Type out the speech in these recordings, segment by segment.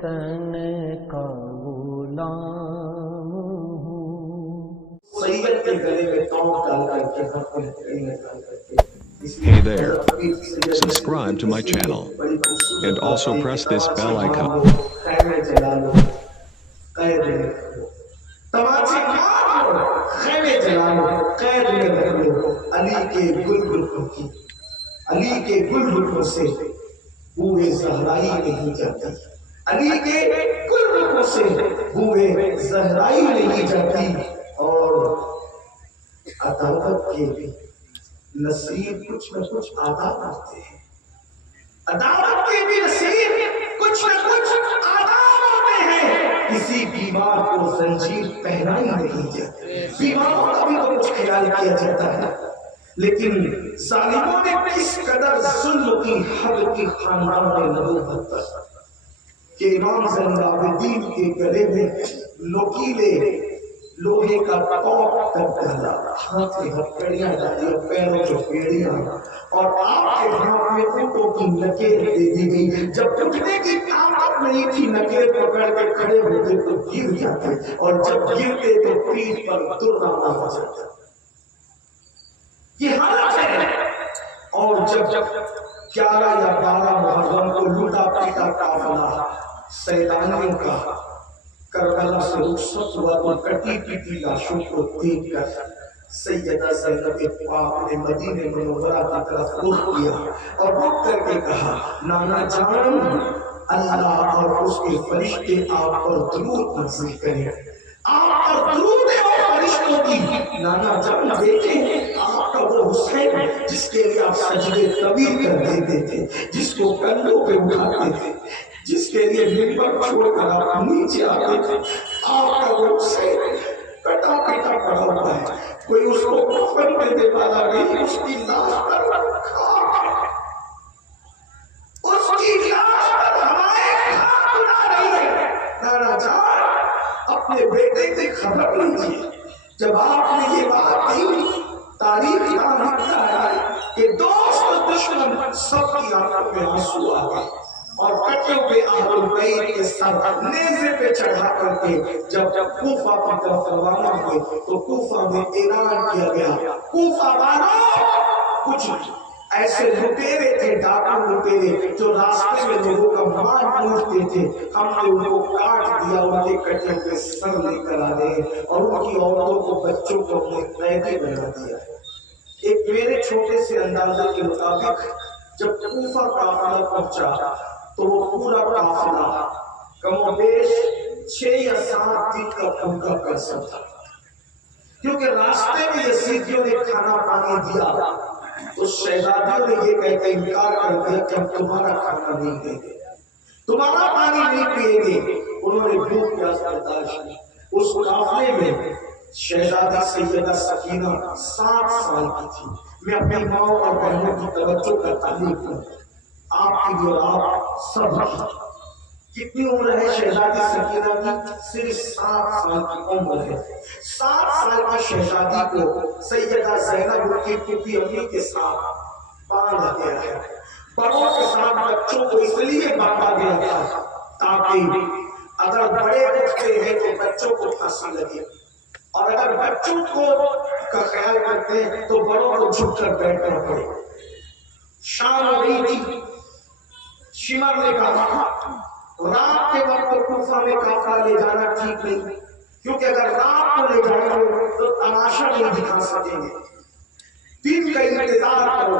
تن کا غلام ہوں. سید کے گلے میں توم ڈال کر کے Hey there, subscribe to my channel and also press this bell icon. تماچے مارو، خیمے جلالو، قید میں رکھ لو علی کے گل گلوں کی. علی کے گل گلوں سے بوئے زہرائی نہیں جاتی. علی کے گل گلوں سے بوئے زہرائی نہیں جاتی. اور عداوت کے بھی نصیب کچھ نہ کچھ آداب ہوتے ہیں. عداوت کے بھی نصیب کچھ نہ کچھ آداب ہوتے ہیں. کسی بیمار کو زنجیر پہنائی نہیں جاتی. بیماروں کا بھی تو کچھ خیال کیا جاتا ہے. لیکن ظالموں نے کس قدر ظلم کی حد کی خاندان نبوت پر کہ امام زین العابدین کے گلے میں نوکیلے لوہے کا توق تک ڈالا، ہاتھ میں ہتھکڑیاں ڈالی اور پیروں میں بیڑیاں، اور آپ کے ہاتھ میں اونٹوں کی نکیر دے دی گئی. جب اٹھنے کی طاقت نہیں تھی نکیر پکڑ کے کھڑے ہوتے تو گر جاتے، اور جب گرتے تو پیٹھ پر درنا ہو جاتا. یہ حالت ہے. اور جب 11 یا 12 محرم کو لوٹا پیٹا قافلہ سیدانیوں کا کربلا سے رخصت ہوا تو کٹی پیٹی لاشوں کو دیکھ کر سیدہ زینب پاک نے مدینہ منورہ کی طرف رخ کیا اور رک کر کے کہا، نانا جان، اللہ اور اس کے فرشتے آپ پر درود نازل کریں. آپ پر درود ہے اور فرشتوں کی. نانا جان دیکھیں آپ کا وہ حسین جس کے لیے آپ سجدے طویل کر دیتے تھے، جس کو کندھوں پہ اٹھاتے تھے، جس کے لیے منبر چھوڑ کر آپ نیچے آتے تھے، آپ کا وہ حسین کٹا پٹا پڑا ہوا ہے. کوئی اس کو کفن دینے والا نہیں، اس کی لاش پر خاک ہے. اس کی لاش پر ہمارے خاک اڑا رہی ہے. نانا جان اپنے بیٹے کی خبر لیجیے. جب آپ نے یہ بات کہی تاریخ کا لکھتا ہے کہ دوست و دشمن سب کی آنکھوں میں آنسو آ گئے اور کٹوں پہ اہل بیت کے سر نیزے پہ چڑھا کر کے جب کوفہ کی طرف روانہ ہوئے تو کوفہ میں اعلان کیا گیا، کوفہ والوں، کچھ ایسے لٹیرے تھے، ڈاکو لٹیرے جو راستے میں لوگوں کا مال لوٹتے تھے، ہم نے ان کو کاٹ دیا، ان کے کٹے ہوئے سر لے کر آ گئے اور ان کی عورتوں کو بچوں کو اپنے قیدی بنا دیا. ایک میرے چھوٹے سے اندازے کے مطابق جب کوفہ قافلہ پہنچا تو وہ پورا قافلہ کم و بیش 6 یا 7 دن کا بھوکا پیاسا تھا، کیونکہ راستے میں یزیدیوں نے کھانا پانی دیا تو شہزادیوں نے یہ کہہ کے انکار کر دیا کہ ہم تمہارا کھانا نہیں دیں گے، تمہارا پانی نہیں پیئیں گے. انہوں نے بھوک پیاس برداشت کی. اس قافلے میں شہزادہ سیدہ سکینہ 7 سال کی تھی. میں اپنی ماں اور بہنوں کی توجہ کا تعلیم ہوں، آپ کی اور آپ سب کی. کتنی عمر ہے شہزادی سکینہ کی؟ صرف 7 سال کی عمر ہے. 7 سال کی شہزادی کو سیدہ زینب کی پھوپھی امی کے ساتھ باندھا گیا ہے. بڑوں کے ساتھ بچوں کو اس لیے باندھا گیا تھا تاکہ اگر بڑے اٹھتے ہیں تو بچوں کو پھانسی لگے، اور اگر بچوں کو کا خیال کرتے ہیں تو بڑوں کو جھک کر بیٹھنا پڑے. شام ہو رہی تھی، شمر نے کہا رات کے وقت کوفہ میں قافلہ لے جانا ٹھیک نہیں، کیونکہ اگر رات کو لے جائیں گے تو تماشا نہیں دکھا سکیں گے. دن کا انتظار کرو،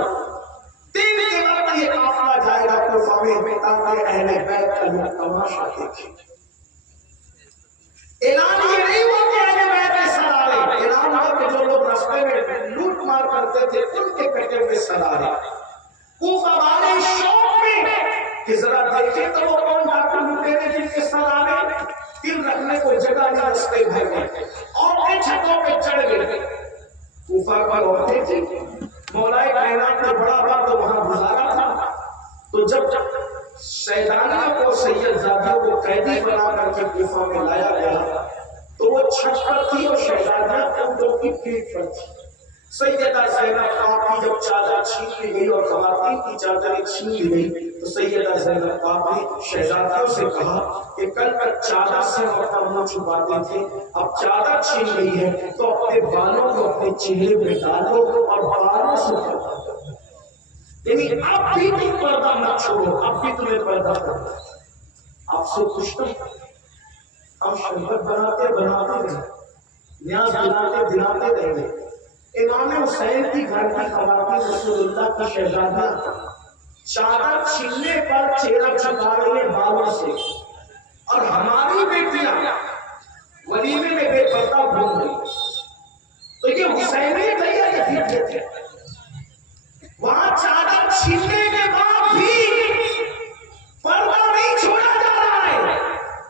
دن کے وقت یہ قافلہ جائے گا کوفہ میں تاکہ اہل بیت کا لوگ تماشا دیکھیں. اعلان یہ نہیں ہوا کہ اہل بیت کے سلارے، اعلان ہوا کہ جو لوگ راستے میں لوٹ مار کرتے تھے ان کے کٹے ہوئے سلارے. کوفہ والے شوق میں کہ ذرا دیکھیں تو وہ کون ڈاکو لٹیرے جن کے سلارے دل رکھنے کو جگہ نہیں رستے بھر گئے اور ان چھتوں پہ چڑھ گئے. کوفہ کا عورتیں تھی، مولائے کائنات نے بڑا بات تو وہاں گزارا تھا. تو جب سیدانیوں کو سید زادیوں کو قیدی بنا کر کے کوفہ میں لایا گیا تو وہ چھت پر تھی اور شہزادیاں اونٹوں کی پیٹھ پر تھی. سیدہ زینب پاک کی جب چادر چھین لی گئی اور خواتین کی چادریں چھین لی گئی تو سیدہ زینب پاک نے شہزادیوں سے کہا کہ کل تک چادر سے ہم اپنا منہ چھپاتے تھے، اب چادر چھین گئی ہے تو اپنے بالوں کو اپنے چہرے پہ ڈالو اور بالوں سے پردہ کرو، یعنی اب بھی تم پردہ مت چھوڑو، اب بھی تمہیں پردہ کرو۔ آپ سے پوچھتا ہوں، ہم شربت بناتے رہے، نیاز دلاتے رہے، امام حسین کی گھر کی خواتین رسول اللہ کی شہزادیاں چادر چھیننے پر چہرہ چھپا رہی ہیں بالوں سے، اور ہماری بیٹیاں ولیمے میں بے پردہ گھوم رہی، تو یہ حسینیت ہے یا یزیدیت ہے؟ وہاں چادر چھیننے کے بعد بھی پردہ نہیں چھوڑا جا رہا ہے،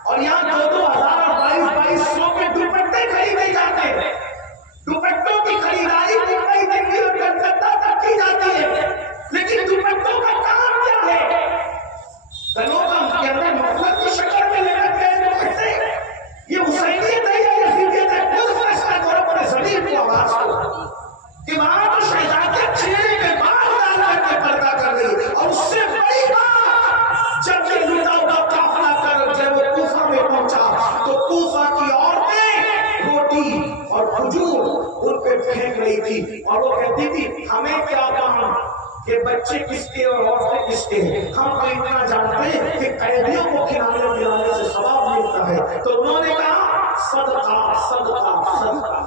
اور یہاں 2,000 اور 2,200 کے دوپٹے خریدے جاتے ہیں، دوپٹوں کی خریداری ممبئی دلی اور کلکتہ تک کی جاتی ہے، لیکن دوپٹوں کا کام کیا ہے؟ گلوں کا کے اندر مفلت کی شکل میں لے رکھتے ہیں دوپٹے، یہ حسینیت ہے یا یزیدیت ہے؟ خود فیصلہ کرو اپنے ضمیر کو، آواز کو، کہ وہاں تو شہزادیاں چہرے میں بال ڈال کر کے پردہ کر رہی ہے، اور اس سے بڑی بات جب یہ لٹا ہوا قافلہ کر جب وہ کوفہ میں پہنچا تو کوفہ کی عورتیں روٹی اور کھجور ان پہ پھینک رہی تھی، اور وہ کہتی تھی ہمیں کیا کام کہ بچے کس کے اور عورتیں کس کے ہیں، ہم تو اتنا جانتے ہیں کہ قیدیوں کو کھلانے پلانے سے ثواب ملتا ہے، تو انہوں نے کہا صدقہ صدقہ صدقہ۔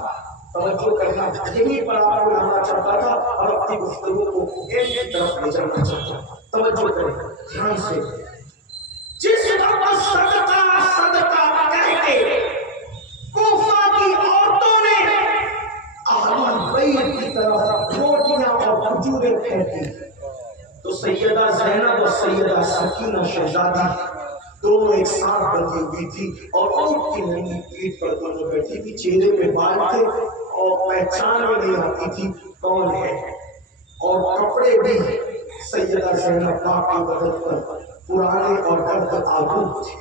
توجہ کرنا، یہیں پر آپ کو لانا چاہتا تھا اور اپنی گفتگو کو ایک طرف لے جانا چاہتا تھا۔ توجہ کریں دھیان سے، جس وقت صدقہ صدقہ کہہ کے کوفہ کی عورتوں نے اہل بیت کی طرف روٹیاں اور کھجوریں پھینکی تو سیدہ زینب اور سیدہ سکینہ شہزادی دونوں ایک ساتھ بندھی ہوئی تھی، اور اونٹ کی ننگی پیٹھ پر دونوں بیٹھی تھی، چہرے پہ بال تھے اور پہچان میں نہیں آتی تھی کون ہے، اور کپڑے بھی سیدہ زینب پاک کے بدن پر پرانے اور درد آلود تھے۔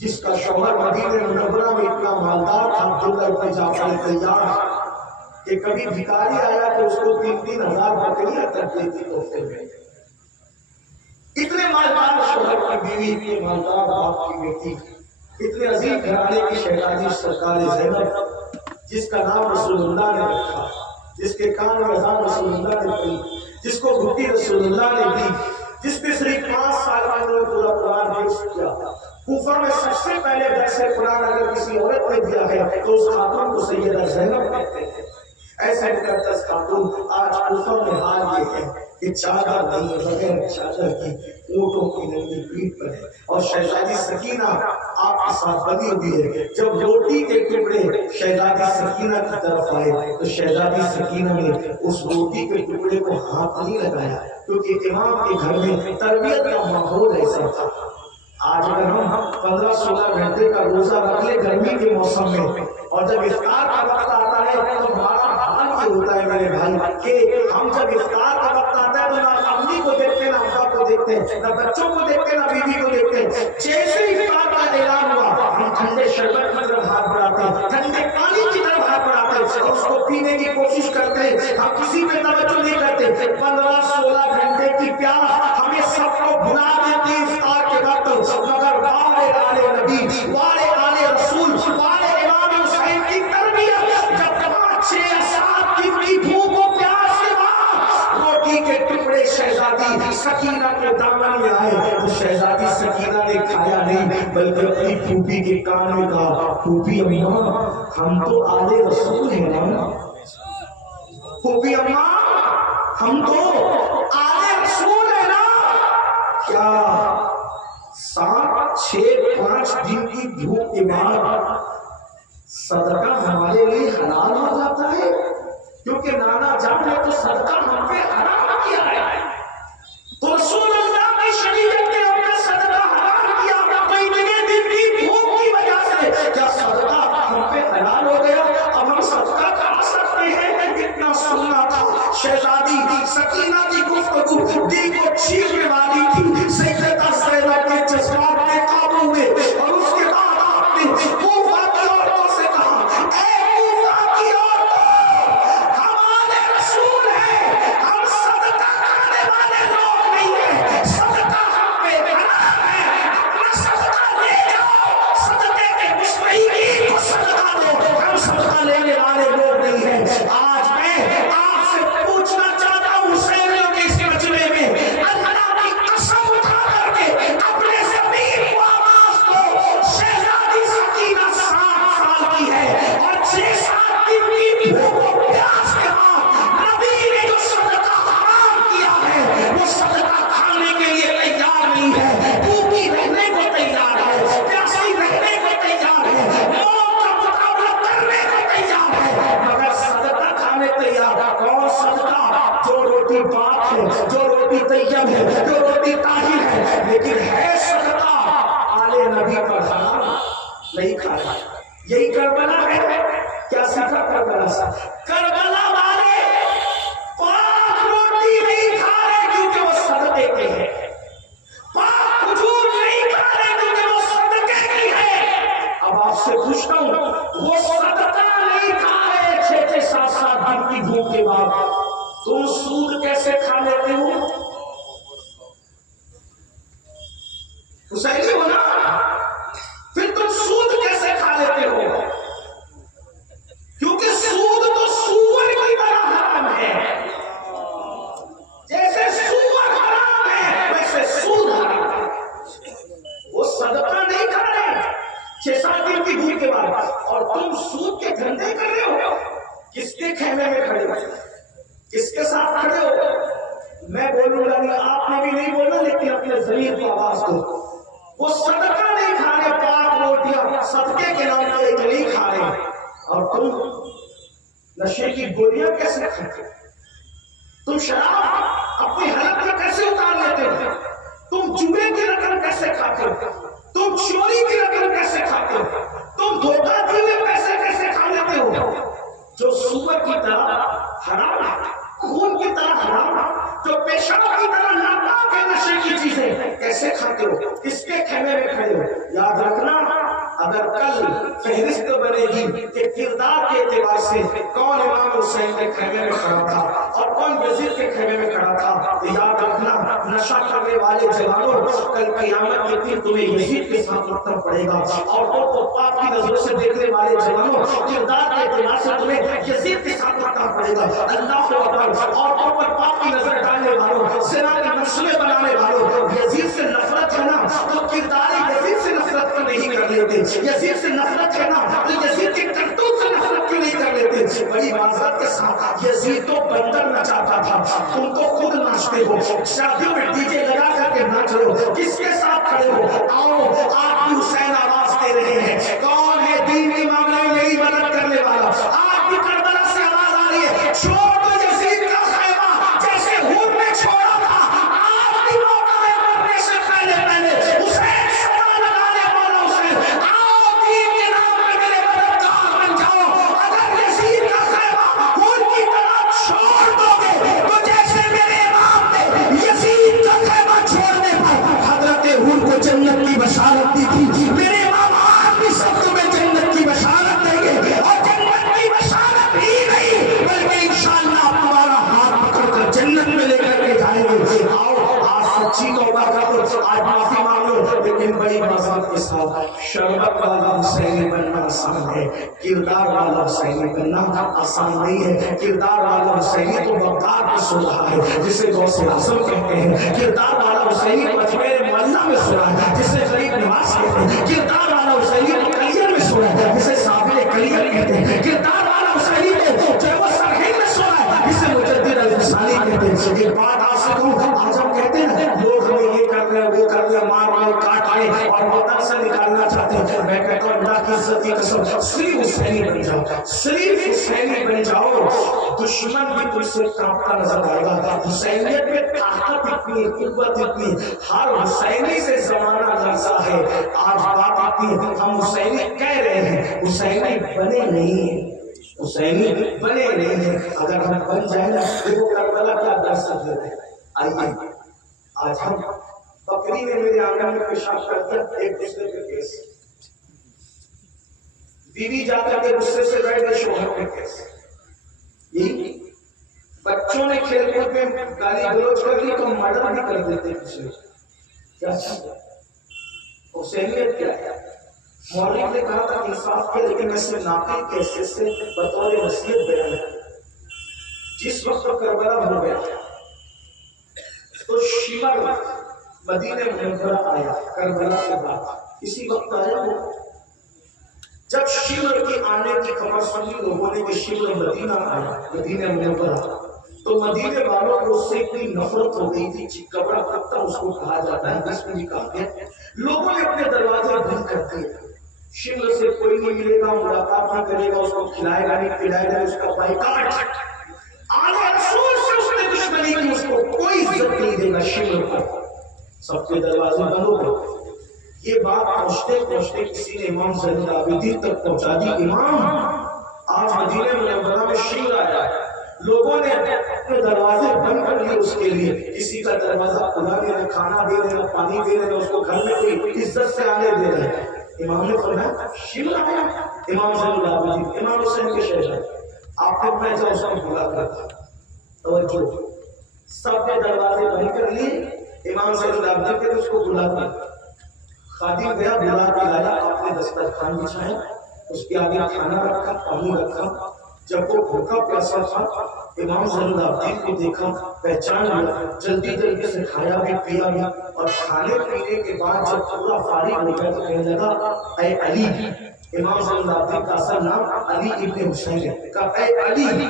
جس کا شوہر مدینہ منورہ میں اتنا مالدار تھا، عبداللہ بن جعفر طیار، کہ کبھی بھکاری آیا تو اس کو 3-3 ہزار بکریاں تک دیتی تحفے میں۔ اتنے مالدار شوہر کی بیوی، اتنے مالدار باپ کی بیٹی، اتنے عظیم گھرانے کی شہزادی سرکار زینب، جس کا نام رسول اللہ نے رکھا، جس کے کان میں اذان رسول اللہ نے پڑھی، جس کو گھٹی رسول اللہ نے دی، جس نے صرف 5 سال میں پورا قرآن حفظ کیا۔ کوفہ میں سب سے پہلے درس قرآن اگر کسی عورت نے دیا ہے تو اس خاتون کو سیدہ زینب کہتے ہیں۔ ایسے مقدس خاتون، آج کوفہ میں حال یہ ہے کہ چادر نہیں، بغیر چادر کی اونٹوں کی ننگی پیٹھ پر ہے، اور شہزادی سکینہ آپ کے ساتھ بندھی ہوئی ہے۔ جب روٹی کے ٹکڑے شہزادی سکینہ کی طرف آئے تو شہزادی سکینہ نے اس روٹی کے ٹکڑے کو ہاتھ نہیں لگایا، کیونکہ امام کے گھر میں تربیت کا ماحول ایسا تھا۔ آج اگر ہم 15-16 گھنٹے کا روزہ رکھ لیں گرمی کے موسم میں، اور جب افطار کا وقت آتا ہے تو ہمارا حال یہ ہوتا ہے میرے بھائی کہ ہم جب افطار کا وقت آتا ہے تو نہ امی کو دیکھتے ہیں، نہ ابا کو دیکھتے ہیں، نہ بچوں کو دیکھتے ہیں، نہ بیوی کو دیکھتے ہیں۔ جیسے افطار کا اعلان ہوا ہم ٹھنڈے شربت کی طرف ہاتھ بڑھاتے ہیں، ٹھنڈے پانی کی طرف ہاتھ بڑھاتے ہیں، اور اس کو پینے کی کوشش کرتے ہیں، ہم کسی پہ توجہ نہیں کرتے۔ 15-16 گھنٹے کی پیاس ہمیں سب کو بھلا دیتی ہے افطار کے وقت، مگر والے آلے نبی، والے آلے رسول، والے امام حسین کی تربیت جب 5-6-7 دن کی بھوک و پیاس کے بعد روٹی کے ٹکڑے شہزادی سکینہ کے دامن میں آئے تو شہزادی سکینہ نے کھایا نہیں بلکہ اپنی پھوپھی کے کان میں کہا، پھوپھی اماں ہم تو آلے رسول ہیں نا، پھوپھی اماں ہم تو آلے رسول ہیں نا، کیا 7-6-5 دن کی بھوک کے بعد صدقہ ہمارے لیے حلال ہو جاتا ہے؟ کیونکہ نانا جان نے تو صدقہ ہم پہ حرام کیا ہے، تو رسول اللہ کی شریعت نے ہم پہ صدقہ حرام کیا، تو اتنے دن کی بھوک کی وجہ سے کیا صدقہ ہم پہ حلال ہو گیا؟ اب ہم صدقہ کھا سکتے ہیں؟ کتنا سننا تھا۔ شہزادی سکینہ کی گفتگو دل کو چھیڑنے والی تھی، سیدہ زینب کے جذبات پہ قابو میں، اور اس کے بعد آپ نے کوفہ کی عورتوں سے کہا، اے کوفہ کی عورتوں، بولنا لیکن اپنے ضمیر کو آواز دو. وہ صدقہ نہیں کھا رہے, پاک روٹیاں صدقے کے نام پہ ایک نہیں کھا رہے, اور تم نشے کی گولیاں کیسے کھاتے ہو؟ تم شراب اپنی حلق میں کیسے اتار لیتے ہو؟ تم جوئے کی رقم کیسے کھاتے ہو؟ تم چوری کی رقم کیسے کھاتے ہو؟ تم دھوکہ دے میں پیسے کیسے کھا لیتے ہو؟ جو سور کی طرح حرام, خون کی طرح حرام, جو پیشاب کی طرح ناپاک ہے نشے کی چیزیں کیسے کھاتے ہو؟ کس کے خیمے میں کھڑے ہو؟ یاد رکھنا, اگر کل فہرست بنے گی کہ کردار کے اعتبار سے کون امام حسین کے خیمے میں کھڑا تھا اور کون یزید کے خیمے میں کھڑا تھا, تو یاد رکھنا نشہ کرنے والے جوانوں, کل قیامت کے دن تمہیں یزید کے ساتھ رکھنا پڑے گا, اور وہ پاک کی نظروں سے دیکھنے والے جوانوں کردار کے اعتبار سے تمہیں یزید کے ساتھ رکھنا پڑے گا. اللہ اکبر. اور پر پاک کی نظر ڈالنے والوں, زنا کے مسئلے بنانے والوں, یزید سے نفرت ہے نا تو کردار یزید سے نفرت کیوں نہیں کر لیتے؟ یزید سے نفرت ہے نا تو یزید کے کرتوت سے نفرت کیوں نہیں کر لیتے؟ بڑی معذرت کے ساتھ, یزید تو بندر نچاتا تھا, تم تو خود ناچتے ہو, شادیوں میں ڈی جے لگا کر کے ناچ رہے ہو, کس کے ساتھ کھڑے ہو؟ آؤ آپ کی حسین آواز دے رہے ہیں, کون ہے دین کے معاملے میں میری مدد کرنے والا؟ آپ کی کربلا سے آواز آ رہی ہے, چھوڑ دو یزید کا خیمہ جیسے ہود نے چھوڑا تھا. آپ کی موقع ہے مرنے سے پہلے پہلے حسین شمع لگانے والا حسین, آؤ دین کے نام پہ میرے مددگار بن جاؤ. اگر یزید کا خیمہ ہود کی طرح چھوڑ دو گے تو جیسے میرے امام نے یزید کا خیمہ چھوڑنے پر حضرت ہود کو جنت کی بشارت دی تھی, میرے امام آج بھی سب تمہیں جنت کی بشارت دیں گے, اور جنت کی بشارت ہی نہیں بلکہ انشاءاللہ تمہارا ہاتھ پکڑ کر جنت میں لے کر کے جائیں گے. آؤ آج سچی توبہ کرو, آج معافی مانگو, لیکن بڑی معذرت کے ساتھ شربت والا حسینی بننا آسان ہے, کردار والا حسینی بننا آسان نہیں ہے. کردار والا حسینی تو بغداد میں سو رہا ہے جسے غوث اعظم کہتے ہیں, کردار والا حسینی مجمع محلہ میں سو رہا ہے جسے غریب نواز کہتے ہیں, کردار والا حسینی تو کلیئر میں سو رہا ہے جسے صابر کلیئر کہتے ہیں, کردار والا حسینی تو جو وہ سرحد میں سو رہا ہے جسے مجدد الفسانی کہتے ہیں. ایک بات آپ سے کہوں, آج ہم کہتے ہیں لوگ ہمیں یہ کر رہے ہیں وہ کر رہے ہیں, مار رہے کاٹ رہے اور وطن سے نکالنا چاہتے ہیں. میں کہتا ہوں اللہ کی عزت کی قسم, صرف حسینی بن جاؤ, صرف حسینی بن جاؤ, دشمن بھی تجھ سے کانپتا نظر آئے گا. حسینیت میں طاقت اتنی, قوت اتنی, ہر حسینی سے زمانہ لرزا ہے. آج بات آتی ہے ہم حسینی کہہ رہے ہیں, حسینی بنے نہیں ہیں, حسینی بنے نہیں ہیں. اگر ہم بن جائیں نا تو وہ کربلا کیا درس دیتے ہیں. آئیے آج ہم بکری نے میرے آنگن میں پیشاب کر دیا, ایک دوسرے کے کیس, بیوی جا کر کے غصے سے بیٹھ گئے شوہر کے کیس, یہی بچوں نے کھیل کود میں گالی گلوچ کر لی تو مرڈر بھی کر دیتے کسی نے. کیا حسینیت کیا ہے؟ مولوی نے کہا تھا انصاف کے, لیکن ایسے ناقل کیسے سے بطور وصیت بیان ہے. جس وقت کربلا ہو گیا تو شمر مدینہ منورہ آیا کربلا کے بعد, اسی وقت آیا وہ. جب شمر کی آنے کی خبر سنی لوگوں نے کہ شمر مدینہ آیا, مدینہ منورہ, تو مدینے والوں کو اس سے اتنی نفرت ہو گئی تھی, کبڑا پتہ اس کو کہا جاتا ہے, جس میں نکال کے لوگوں نے اپنے دروازے بند کر دیے. شمر سے کوئی نہیں ملے گا, ملاقات نہ کرے گا, اس کو کھلائے گا نہیں پلائے گا, اس کا بائیکاٹ. آنے رسول سے اس نے دشمنی کی, اس کو کوئی عزت نہیں دے گا شمر پر. سب کے دروازے بند ہو گئے. یہ بات پہنچتے پہنچتے کسی نے امام زین العابدین تک پہنچا دی, امام آج مدینہ منورہ میں شمر آیا ہے, لوگوں نے اپنے دروازے بند کر لیے اس کے لیے, کسی کا دروازہ کھلا نہیں, نہ کھانا دے رہے, نہ پانی دے رہے, نہ اس کو گھر میں کوئی عزت سے آنے دے رہے. امام نے فرمایا شمر آیا, امام زین العابدین امام حسین کے شہزادے, آپ نے میں جب اس کو بلا کر توجہ, سب نے دروازے بند کر لیے. امام زین العابدین کے اس کو بلا کر خادم گیا, بلا کے لایا, آپ نے دسترخوان بچھایا, اس کے آگے کھانا رکھا, پانی رکھا. جب وہ بھوکا پیاسا تھا, امام زین العابدین کو دیکھا, پہچان لیا, جلدی جلدی سے کھایا بھی پیا بھی, اور کھانے پینے کے بعد جب پورا فارغ ہو گیا تو کہنے لگا اے علی. امام زین العابدین کا اصل نام علی ابن حسین ہے. کہا اے علی,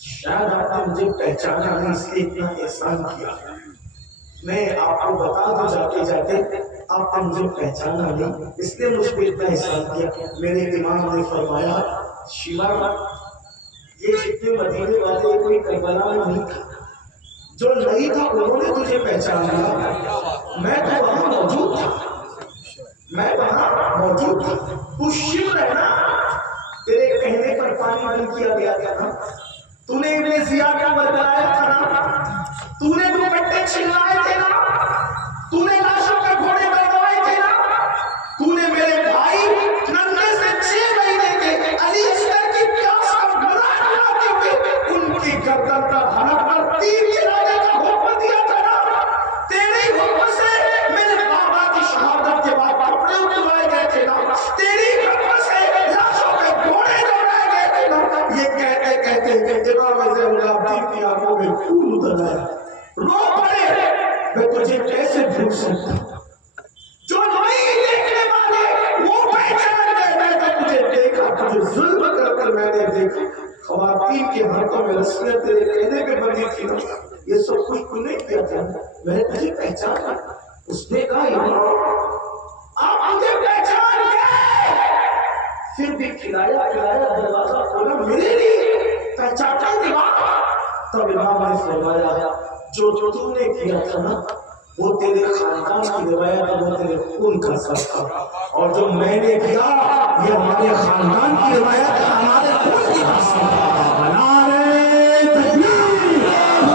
شاید آپ نے مجھے پہچانا نہیں, اس لیے اتنا احسان کیا. میں آپ کو بتا دوں جاتے جاتے آپ نے مجھے پہچانا نہیں، اس لیے مجھ پہ اتنا احسان کیا۔ میرے امام نے فرمایا شیوا یہ جتنے مدینے والے کوئی کربلا میں نہیں تھا، جو نہیں تھا انہوں نے تجھے پہچان لیا، میں تو وہاں موجود تھا، میں وہاں موجود تھا، تو شکر ہے نا تیرے کہنے پر پانی بند کیا گیا تھا، تو نے ابن زیاد کا برگلایا تھا نا، تو نے دوپٹے چھلائے تھے نا، تو نے لاشوں کے گھوڑے بردوائے تھے نا، تو نے میرے بھائی ننھے سے 6 مہینے کے علی اصغر کی پیاس کا مذاق اڑاتے ہوئے ان کی گردن کا حلق پر تیر چلانے کا حکم دیا تھا نا، تیرے حکم سے میرے بابا کی شہادت کے بعد کپڑے اتروائے گئے تھے نا، تیری حکم سے لاشوں کے گھوڑے دوڑائے گئے تھے نا۔ یہ کہتے کہتے امام زین العابدین کی آنکھوں میں خون اتر آیا، رو پڑے میں تجھے کیسے بھول سکتا، جو نہیں دیکھنے والے وہ پہچان گئے، میں تو تجھے دیکھا، تجھے ظلم کر کر میں نے دیکھا، خواتین کے ہاتھوں میں رسیاں تیرے کہنے پہ بندھی تھی نا، یہ سب کچھ تو نہیں کیا تھا، میں نے تجھے پہچانا۔ اس نے کہا امام آپ مجھے پہچان گئے، پھر بھی کھلایا دروازہ کھولا میرے لیے، پہچانا امام۔ تب امام نے فرمایا جو تو نے کیا تھا نا وہ تیرے خاندان کی روایت ہے، وہ تیرے خون کا اثر تھا، اور جو میں نے کیا یہ ہمارے خاندان کی روایت ہے، ہمارے خون کی اثر تھا۔ نعرے تکبیر،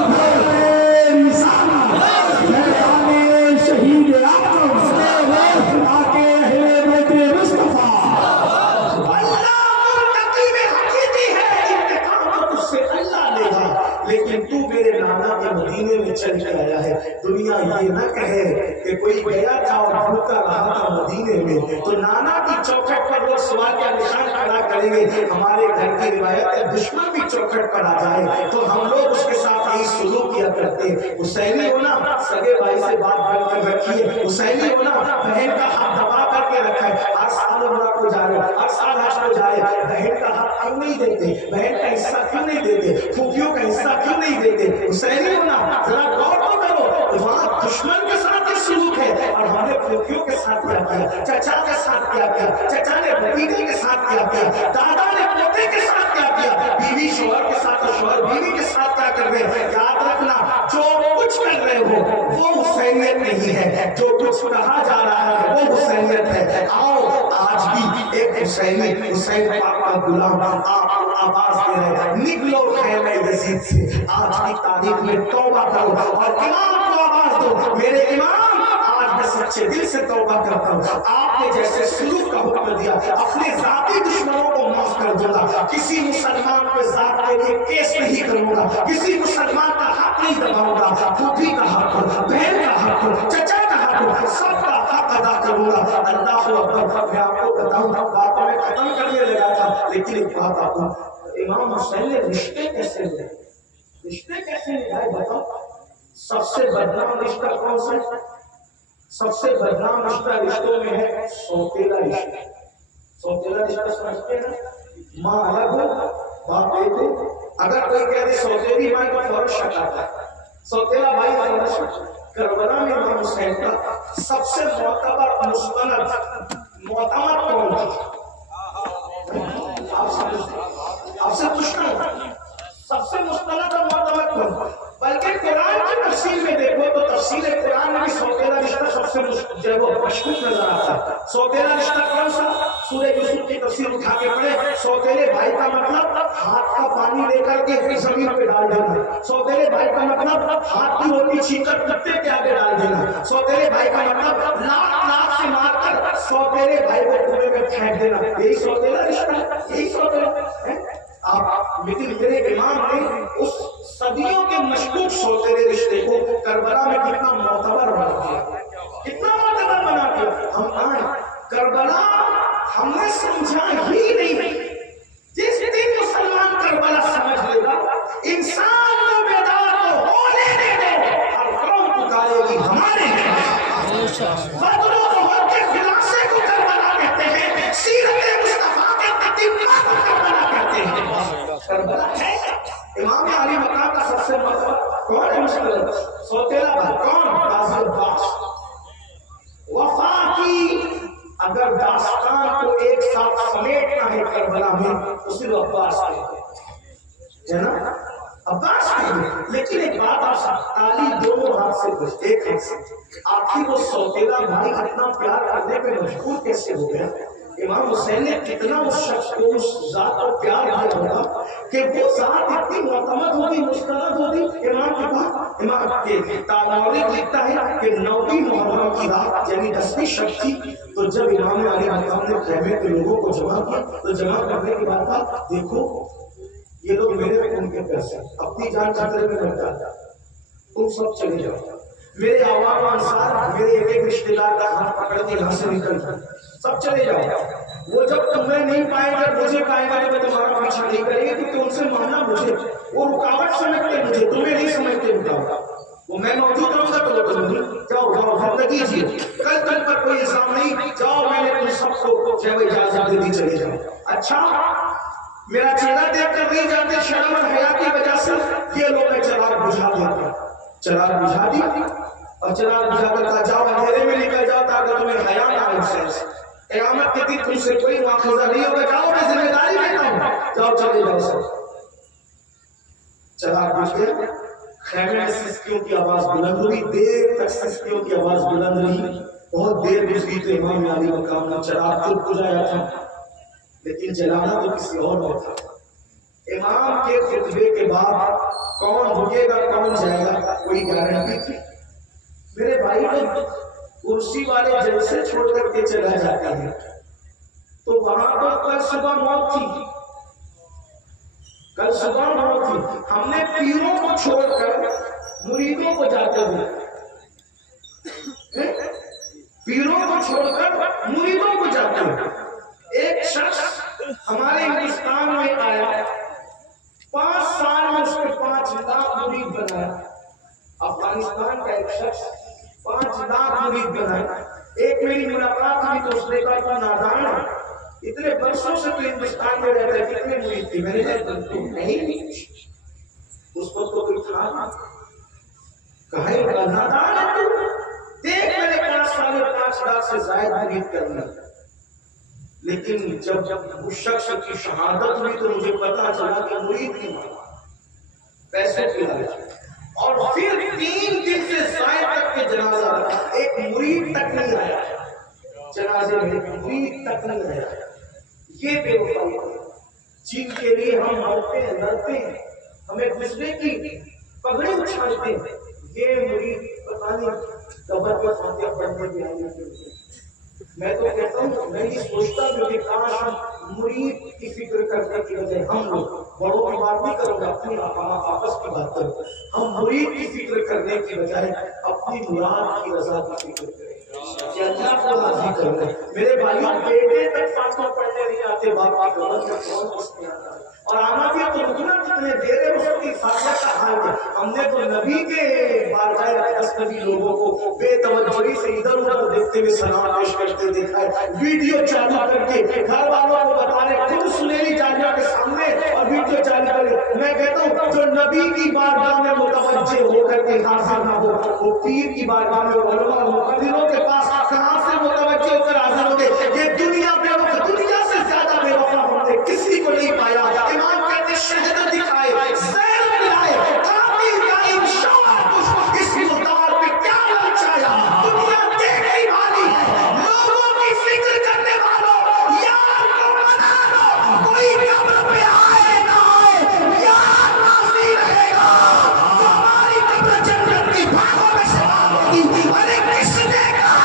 نعرے رسالت، میدان شہید اعظم خدا کے اہل بیت مصطفیٰ۔ اللہ منتقم حقیقی ہے، انتقام تو تجھ سے اللہ لے گا، لیکن تو میرے نانا کے مدینے میں چل کے آیا ہے۔ دنیا یہ نہ کہے کہ کوئی گیا تھا اور بھوکا رہا تھا مدینے میں، تو نانا کی چوکھٹ پر وہ سوال کا نشان کھڑا کریں گے۔ ہمارے گھر کی روایت ہے دشمن بھی چوکھٹ پر آ جائے تو ہم لوگ اس کے ساتھ یہی سلوک کیا کرتے ہیں۔ حسینی ہونا سگے بھائی سے بات بن کر رکھیے، حسینی ہونا بہن کا ہاتھ دبا کر کے رکھا ہے، ہر سال عمرہ کو جا رہے، ہر سال حج کو جائے، بہن کا ہاتھ کیوں نہیں دیتے، بہن کا حصہ کیوں نہیں دیتے، پھوپھیوں کا حصہ کیوں نہیں دیتے؟ حسینی ہونا ذرا غور تو کرو، وہاں دشمن کے ساتھ یہ سلوک ہے، اور ہم نے پھوپھیوں کے ساتھ کیا کیا، چچا کے ساتھ کیا کیا، چچا نے بھتیجے کے ساتھ کیا کیا، دادا نے پوتے کے ساتھ کیا کیا، بیوی شوہر کے ساتھ اور شوہر بیوی کے ساتھ کیا کر رہے ہیں۔ یاد رکھنا جو کچھ کر رہے ہو وہ حسینیت نہیں ہے، جو کچھ کہا جا رہا ہے وہ حسینیت ہے۔ آؤ آج بھی ایک حسینی حسین پاک کا غلام آپ کو آواز دے رہے ہیں، نکلو خیمہ یزید سے، آج کی تاریخ میں توبہ کرو اور امام کو آواز دو، میرے امام آج میں سچے دل سے توبہ کرتا ہوں، آپ نے جیسے سلوک کا حکم دیا اپنے ذاتی دشمنوں کو معاف کر دوں گا، کسی مسلمان کو ذات کے لیے کیس نہیں کروں گا، کسی مسلمان کا حق نہیں دباؤں گا، پھوپھی کا حق ہو، بہن کا حق ہو، چچا کا حق ہو، سب کا حق ادا کروں گا۔ اللہ اکبر۔ میں آپ کو بتاؤں باتوں میں ختم کرنے لگا تھا، لیکن ایک بات آپ کو، امام حسین نے رشتے کیسے لے، رشتے کیسے نبھائے بتاؤ؟ سب سے بدنام رشتہ کون سا ہے؟ سب سے بدنام رشتہ رشتوں میں ہے سوتیلا رشتہ۔ سوتیلا رشتہ سمجھتے ہیں؟ ماں الگ ہو باپ ایک ہو، اگر کوئی کہہ دے سوتیلی ماں کو فوراً شک آتا ہے، سوتیلا بھائی فوراً شک۔ کربلا میں امام حسین کا سب سے معتبر مستند معتمد کون تھا؟ آپ سے پوچھنا ہوں سب سے مستند اور معتمد کون؟ بلکہ قرآن کی تفسیر میں دیکھو تو تفسیر قرآن میں بھی سوتیلا رشتہ سب سے مشکوک نظر آتا ہے۔ سوتیلا رشتہ کون سا؟ سورہ یوسف کی تفسیر اٹھا کے پڑھے، سوتیلے بھائی کا مطلب ہاتھ کا پانی لے کر کے زمین پہ ڈال دینا، سوتیلے بھائی کا مطلب ہاتھ کی روٹی چھین کر کتے کے آگے ڈال دینا، سوتیلے بھائی کا مطلب لاکھ سے مار کر سوتیلے بھائی کو کنویں میں پھینک دینا، یہی سوتیلا رشتہ ہے، یہی سوتیلا ہے۔ آپ لیکن میرے امام نے اس صدیوں کے مشکوک سوتیلے رشتے کو کربلا میں کتنا معتبر بنا دیا، کتنا معتبر بنا دیا۔ ہم آئے کربلا ہم نے سمجھا ہی نہیں، جس دن مسلمان کربلا سمجھ لے گا انسان کو بیدار تو ہونے دے دو، اور قوم پکارے گی ہمارے بدر و احد کے خلاصے کو کربلا کہتے ہیں، سیرت مصطفیٰ کے تتمہ کو کربلا کہتے ہیں۔ کربلا ہے امام علی مقام کا سب سے مقام کون ہے؟ سوتیلا بھائی کون؟ اگر داستان کو ایک ساتھ سمیٹنا ہے کربلا میں تو صرف عباس کے ہے نا، عباس کے. لیکن ایک بات آپ علی دونوں ہاتھ سے بچ ایک ہاتھ سے آخر وہ سوتیلا بھائی اتنا پیار کرنے پہ مجبور کیسے ہو گیا؟ امام حسین نے کتنا اس شخص کو اس ذات کو پیار دیا ہوگا کہ وہ ذات اتنی معتمد ہوگی، مستند ہوگی. امام کے بعد امام کے تاناوی لکھتا ہے کہ 9ویں محرم کی رات یعنی 10ویں شب تھی، تو جب امام علی مقام نے خیمے کے لوگوں کو جمع کیا تو جمع کرنے کے بعد کہا دیکھو یہ لوگ میرے ان کے پیسے اپنی جان خطرے میں رکھ ڈالتا، تم سب چلے جاؤ. میرے عوام انصار میرے ایک رشتے دار کا ہاتھ پکڑ کے یہاں سے نکل سب چلے جاؤ. وہ جب تمہیں نہیں پائیں گے مجھے پائیں گے تو تمہارا پیچھا نہیں کریں گے، کیونکہ ان سے ماننا مجھے وہ رکاوٹ سمجھتے مجھے، تمہیں نہیں سمجھتے رکاوٹ. وہ میں موجود رہوں گا تو تم نہیں جاؤ جاؤ زندگی جیے، کل تک پر کوئی الزام نہیں، جاؤ میں نے تم سب کو جو اجازت دے دی چلے جاؤ. اچھا میرا چہرہ دیکھ کر نہیں جاتے شرم اور حیا کی وجہ سے یہ لوگ میں چراغ بجھا دیتا، چراغ بجھا دی اور چراغ بجھا کر کہا جاؤ اندھیرے میں نکل جاؤ تاکہ تمہیں حیا نہ ہو سے قیامت کے دن تم سے کوئی مواخذہ نہیں ہوگا. جاؤ میں ذمہ داری لیتا ہوں، جاؤ چلے جاؤ سب. چراغ بجھ گیا، خیمے میں سسکیوں کی آواز بلند ہوئی، دیر تک سسکیوں کی آواز بلند رہی. بہت دیر گزری تو امام علی مقام نے چراغ خود بجھایا تھا لیکن جلانا تو کسی اور نے تھا. امام کے خطبے کے بعد کون رکے گا کون جائے گا کوئی گارنٹی تھی؟ میرے بھائی کو کرسی والے جلسے چھوڑ کر کے چلا جاتا ہے تو وہاں پر کل صبح موت تھی، کل صبح موت تھی. ہم نے پیروں کو چھوڑ کر مریدوں کو جاتے ہوئے، پیروں کو چھوڑ کر مریدوں کو جاتے ہوئے. ایک شخص ہمارے ہندوستان میں آیا، 5 سال میں اس کے 5 لاکھ مرید بنایا. افغانستان کا ایک شخص 5 لاکھ مرید بنایا. ایک میری ملاقات ہوئی تو اس نے کہا اتنا نادان ہے، اتنے برسوں سے تو ہندوستان میں رہتا ہے، کتنے مرید تھے؟ میں نے کہا تم نہیں، اس کو تو کوئی تھا کہا نادان ہے تو دیکھ میں نے 5 لاکھ سے زائد مرید کرنا. لیکن جب اس شخص کی شہادت ہوئی تو مجھے پتا چلا کہ مرید کی ماں پیسے کی لالچ. اور پھر 3 دن سے زائد تک کے جنازہ رکھا، ایک مرید تک نہیں آیا جنازے میں، مرید تک نہیں آیا. یہ بے وفائی جن کے لیے ہم مرتے ہیں لڑتے ہیں، ہمیں دوسرے کی پگڑی اچھالتے ہیں، یہ مرید پتہ نہیں قبر پر فاتحہ پڑھنے بھی آئی. میں تو کہتا ہوں میں یہ سوچتا ہوں کہ کاش ہم مرید کی فکر کرنے کی بجائے ہم لوگ بڑوں کی بات نہیں کروں گا، اپنی آپس کی بات کروں، ہم مرید کی فکر کرنے کی بجائے اپنی مراد کی رضا کی فکر کریں کہ اللہ کو راضی کرنا. میرے بھائیوں بیٹے تک فاتحہ پڑھنے نہیں آتے، باپ کی قبر میں کون اس میں آتا ہے اور آنا بھی تو رکنا کتنے دیر ہے اس کی فاتحہ کا حال ہے. ہم نے تو نبی کے بارگاہ اقدس نبی لوگوں کو بے توجہی سے ادھر ادھر دیکھتے ہوئے سلام پیش کرتے دیکھا ہے، ویڈیو چالو کر کے گھر والوں کو بتا رہے خود سنہری جانیا کے سامنے اور ویڈیو چالو کر کے. میں کہتا ہوں جو نبی کی بارگاہ میں متوجہ ہو کر کے حاضر نہ ہو وہ پیر کی بارگاہ میں علماء مقرروں کے پاس کہاں سے متوجہ ہو کر حاضر ہوتے. یہ دنیا بے وفا، دنیا سے زیادہ بے وفا ہم نے کسی کو نہیں پایا. امام کہتے شہادت دکھائے، زہر پلائے، قاتل کا انشاء اس مردار پہ کیا لچایا. دنیا دیکھنے والی ہے، لوگوں کی فکر کرنے والوں یار کو بنا لو، کوئی قبر پہ آئے نہ آئے یار راضی رہے گا. تمہاری قبر جنت کی باغوں میں شمار ہوگی. ارے کس نے کہا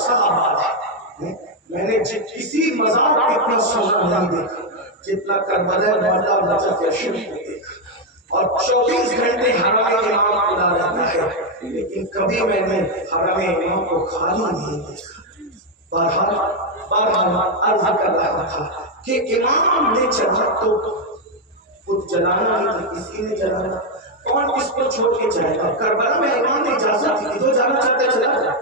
ایسا آباد ہے میں نے کسی مزار پہ اتنا سونا نہیں دیکھا جتنا کربلا مولا نجف یشرف کو دیکھا. اور 24 گھنٹے حرم امام کھلا رہتا ہے لیکن کبھی میں نے حرم امام کو خالی نہیں دیکھا. بہرحال عرض کر رہا تھا کہ امام نے چلا تو خود جلانا نہیں تو کسی نے جلانا. کون کس کو چھوڑ کے جائے گا؟ کربلا میں امام نے اجازت دی جو جانا چاہتے چلا جائے.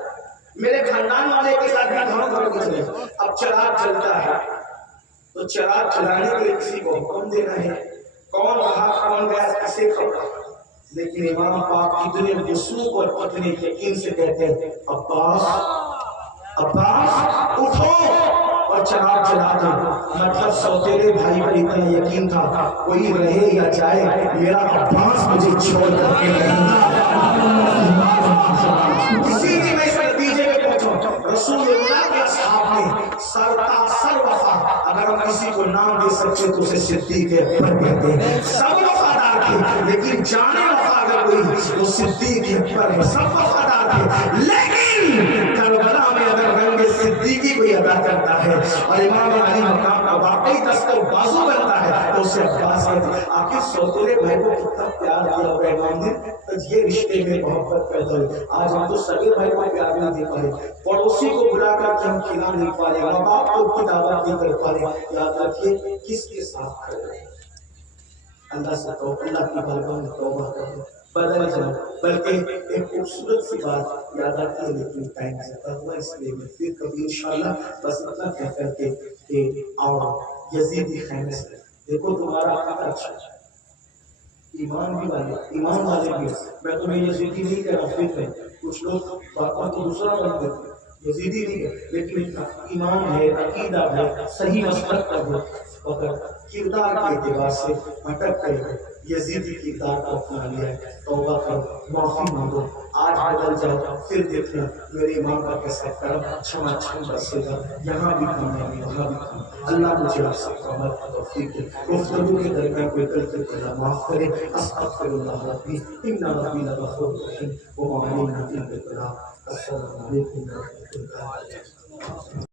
میرے خاندان والے کے ساتھ بھی دھڑ دھڑ کے چلے. اب چراغ جلتا ہے تو چراغ جلانے کے لیے کسی کو حکم دینا ہے. کون رہا کون گیا کسے خبر. لیکن امام پاک اتنے وثوق اور اتنے یقین سے کہتے ہیں عباس عباس اٹھو اور چراغ جلا دو. مطلب سوتیلے بھائی پر اتنا یقین تھا کوئی رہے یا جائے میرا عباس مجھے چھوڑ کر کے نہیں. اسی لیے میں اس نتیجے میں پہنچا رسول اللہ کے اصحاب نے سر وفا اگر ہم کسی کو نام دے سکتے تو اسے صدیق اکبر کہتے ہیں. سب وفادار تھے لیکن جانے وفا اگر کوئی وہ صدیق اکبر ہے. سب وفادار تھے لیکن کربلا میں اگر رنگ صدیقی کوئی ادا کرتا ہے اور امام علی مقام کا واقعی دستر بازو بنتا ہے تو اسے عباس کہتے ہیں. آخر سوتیلے بھائی کو کتنا پیار دیا ہوگا امام نے یہ رشتے میں محبت پیدا ہوئی. آج ہم تو سگے بھائی کو پیار نہیں دے پا رہے پڑوسی کو بلا کر کے ہم کھلا نہیں پا رہے ماں باپ کو کی دعوت نہیں کر پا رہے. یاد رکھیے کس کے ساتھ کھڑے اللہ سے اللہ کی بارگاہ میں توبہ کرو بدل جاؤ. بلکہ ایک خوبصورت سی بات یاد آتی ہے لیکن ٹائم زیادہ ہوا اس لیے میں پھر کبھی انشاءاللہ بس اتنا کہہ کر کے کہ آؤ یزیدی خیمے سے دیکھو تمہارا عقیدہ اچھا ہے ایمان والے بھی. میں تمہیں یزیدی نہیں کہہ رہا فکر ہے کچھ لوگ باتوں کو دوسرا بن دیتے یزیدی نہیں ہے لیکن ایمان ہے عقیدہ ہے صحیح مسلک کا ہے. اگر کردار کے اعتبار سے بھٹک گئے یزیدی کردار کو اپنا لیا توبہ کرو معافی مانگو. آج بدل جاؤ پھر دیکھنا میرے امام کا کیسا کرم چھما چھم برسے گا. یہاں بھی کامیابی وہاں بھی کامیابی. اللہ مجھے آپ سب کو عمل کی توفیق دے. گفتگو کے درمیان کوئی غلطی پیدا معاف کرے. استغفر اللہ ربی ان ربی لغفور رحیم وما علینا الا البلاغ. السلام علیکم ورحمۃ اللہ.